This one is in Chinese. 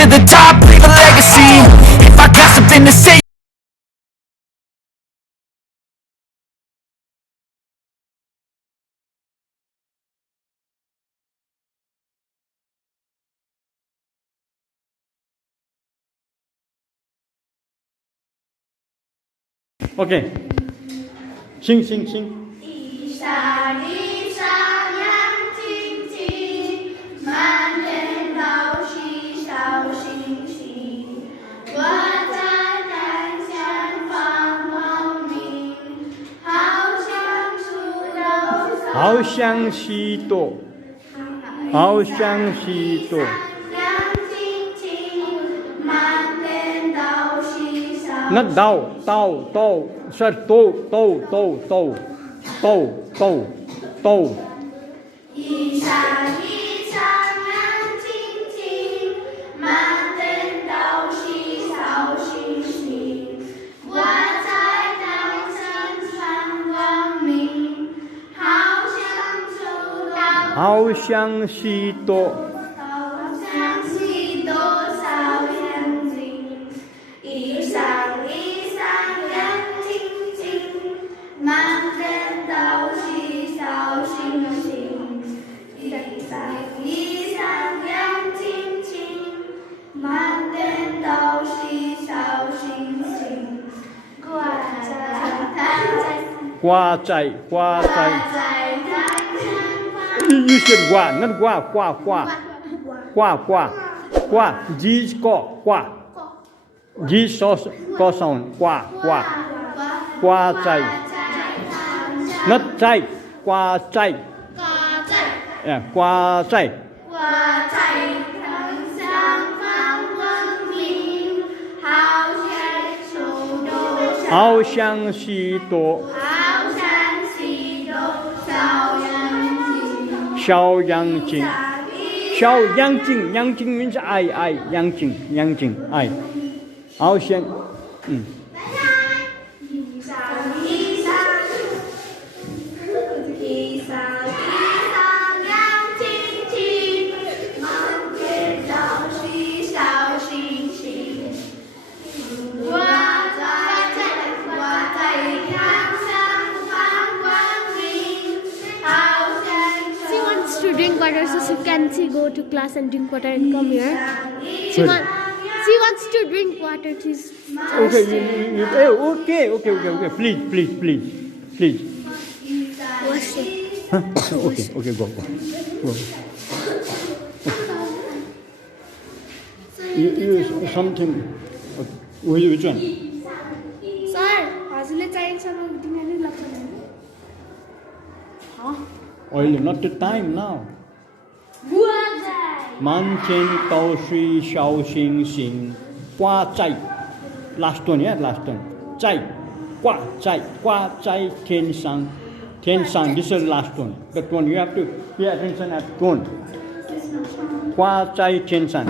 to the top, leave a legacy. If I got something to say. Okay. Sing. 一闪一闪亮晶晶，满天都是小星星。我在看前方光明，好像树都好像许多，好像许多。亮晶晶，满天都是小。那豆是豆。一闪一闪亮晶晶，满天都是小星星。我在当身上光明，好像树都，好像许多。好像许多小眼睛，一闪一闪亮晶晶，满天都是小星星。一闪一闪亮晶晶，满天都是小星星。挂在挂在You should 挂 not 挂 G 挂 G sound 挂在 not 在挂在挂在挂在藤上放光明，好像许多小阳睛，小阳睛，阳睛 means 爱，阳睛爱，好像一闪一闪亮晶晶，满天都是小星星。挂在墙上放光明，好像 She wants to drink water, so can she go to class and drink water and come here? She wants to drink water. She's Okay, please. wash it. Okay, go. You something. Which one? Sir, हजुरले चाहिएसँग दिनाले लाग्छ Oil, not the time now. 满天都是小星星，挂在 last one, last one. 挂在天上 this is last one. That one you have to pay attention at one. 挂在天上。